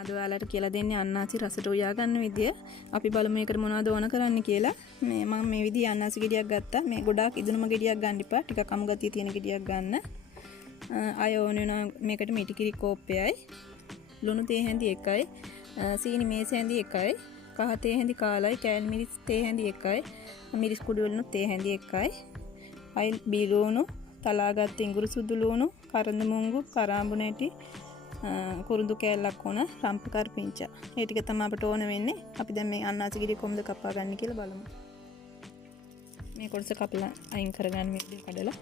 අද ඔයාලට කියලා දෙන්නේ අන්නාසි රසට උයා ගන්න විදිය. අපි බලමු මේකට මොනවද ඕන කරන්න කියලා. මම මේ විදිහේ අන්නාසි ගෙඩියක් ගත්තා. මේ ගොඩාක් ඉදුණුම ගෙඩියක් ගන්න එපා. ටිකක් අමු ගතිය තියෙන ගෙඩියක් ගන්න. ආය ඕන වෙනවා මේකට මිටිකිරි කෝප්පයයි. ලුණු තේ හැඳි එකයි. සීනි මේස හැඳි එකයි. කහ තේ හැඳි කාලයි. කෑලි මිරිස් තේ හැඳි එකයි. මිරිස් කුඩු වලින් තේ හැඳි එකයි. අයිල් බීලුණු තලාගත් ඉඟුරු සුදු ලුණු කරඳ මුංගු කරාඹු නැටි කුරුඳු කෑල්ලක් ඕන රම්ප කරපිංචා. ඒ ටික තමයි අපට ඕන වෙන්නේ. අපි දැන් මේ අන්නාසි ගෙඩිය කොහොමද කපා ගන්න කියලා බලමු. මේ කොටස කපලා අයින් කරගන්න මේ විදිහට කඩලා.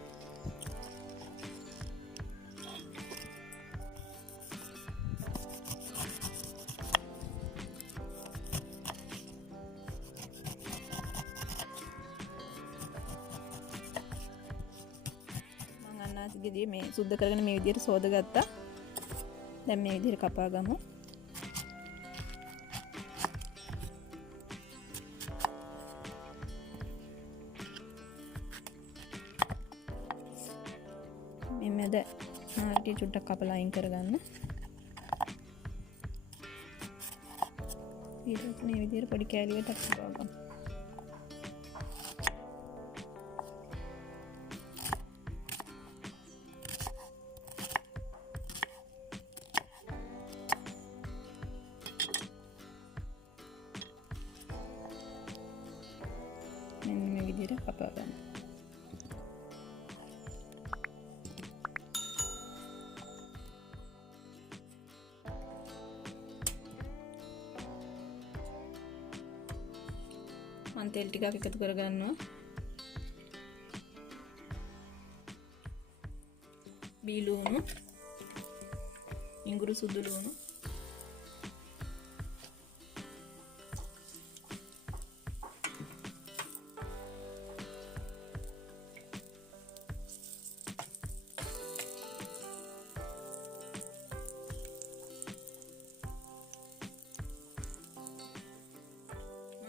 මම අන්නාසි ගෙඩිය මේ සුද්ධ කරගෙන මේ විදිහට සෝදගත්තා. දැන් මේ විදිහට කපා ගමු. මේ මැද නාටි චුට්ටක් කපලා අයින් කරගන්න. ඊට මේ විදිහට පොඩි කෑලි වලට කපා ගමු. මේ විදිහට කපා ගන්න. මම තෙල් ටිකක් එකතු කරගන්නවා. බීලුණු, ඉඟුරු සුදු ලුණු,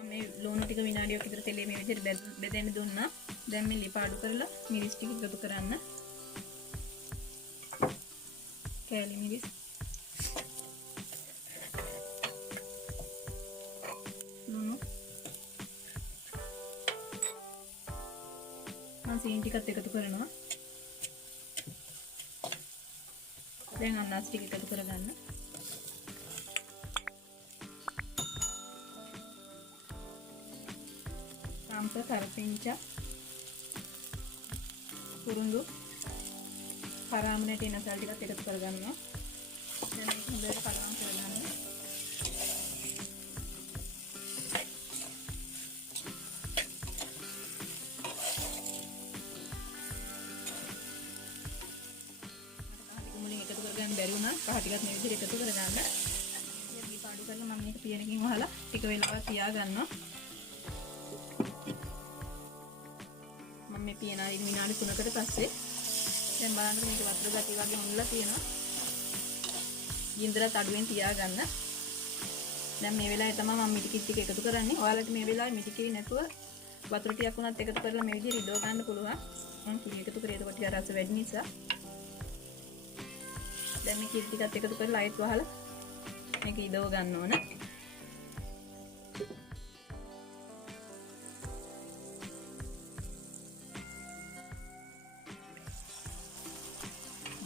මේ ලුණු ටික විනාඩියක් විතර තෙලේ මේ විදිහට බෙදෙන්න දුන්නා. දැන් මේ ලිපාඩු කරලා මිරිස් ටික එකතු කරන්න. කෑලි මිරිස්, ලුණු, මම සීනි ටිකත් එකතු කරනවා. දැන් අන්නාසි ටික එකතු කරගන්න. රම්ප කරපිංචා කුරුඳු කරාඹු නැටි නැසල් ටිකත් එකතු කරගන්නවා. දැන් මේක හොඳට කලවම් කරගන්න. මුලින් එකතු කරගන්න බැරි වුණා. කහ ටිකත් මේ විදිහට එකතු කරගන්න. මේ පාඩු කරලා මම මේක පියනකින් වහලා ටික වෙලාවක් තියා ගන්නවා. මේ පියන ආරින් විනාඩි 3කට පස්සේ දැන් බලන්න මේක වතුර ගතිය වගේ හොන්නලා තියෙනවා. ගින්දරත් අඩුවෙන් තියාගන්න. දැන් මේ වෙලාවේ තමයි මම මිටිකිරි ටික එකතු කරන්නේ. ඔයාලට මේ වෙලාවේ මිටිකිරි නැතුව වතුර ටිකක් වුණත් එකතු කරලා මේ විදිහට ඉදව ගන්න පුළුවන්. මම කිරි එකතු කරේ එතකොට ටික රස වැඩි නිසා. දැන් මේ කිරි ටිකත් එකතු කරලා ආයෙත් වහලා මේක ඉදව ගන්න ඕන.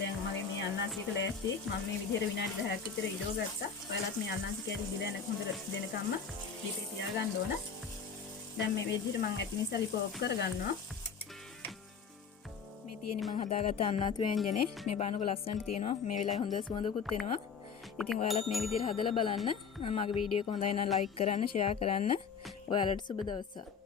දැන් මගේ මේ අන්නාසි එක ලෑස්ති. මම මේ විදිහට විනාඩි 10ක් විතර ඉදව ගත්තා. ඔයාලත් මේ අන්නාසි කෑලි ඉදලා නැක හොඳට දෙනකම්ම ලිපේ තියාගන්න ඕන. දැන් මේ විදිහට මම ඇති නිසා ලිප ඔෆ් කරගන්නවා. මේ තියෙන්නේ මම හදාගත්ත අන්නාසි ව්‍යංජනේ. මේ බානක ලස්සනට තියෙනවා. මේ වෙලාවේ හොඳ සුවඳකුත් එනවා. ඉතින් ඔයාලත් මේ විදිහට හදලා බලන්න. මගේ වීඩියෝ එක හොඳයි නම් ලයික් කරන්න, ෂෙයා කරන්න. ඔයාලට සුබ දවසක්.